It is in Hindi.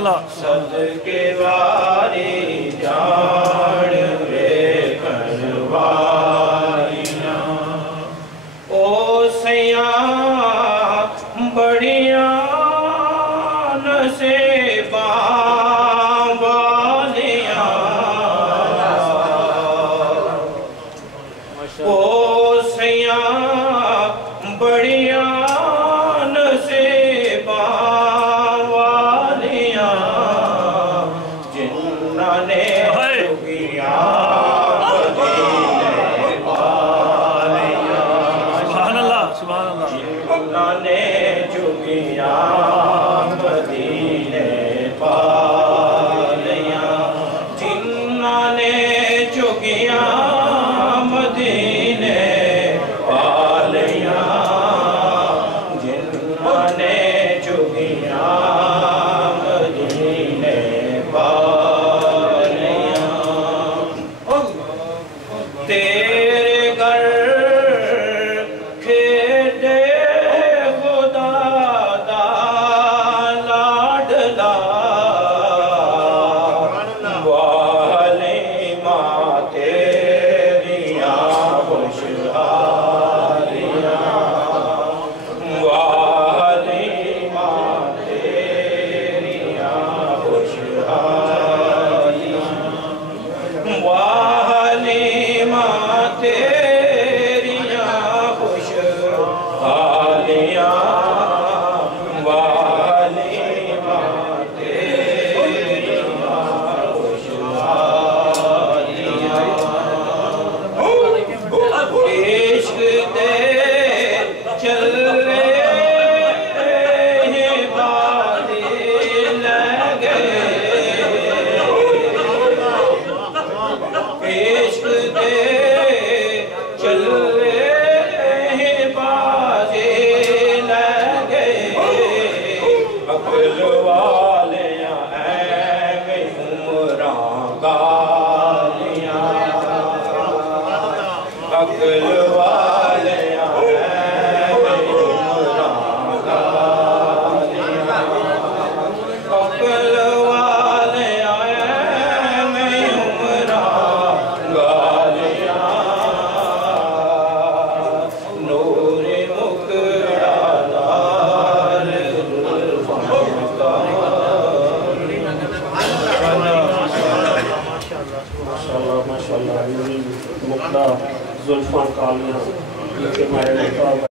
अल्लाह। सदके वारी जान वे करवारियां ओ सैया बड़िया नसेबा वालियां ओ सैया बड़िया नसेबा वालियां जिन्ना ने चुगिया ने चुगिया मदीने पालियां जिन्ना ने चुगिया मदीने पालियां जिन्ना ने चुगिया मदीने पालियां तेरे घर खेदे माशाल्लाह जुल्फां कालियां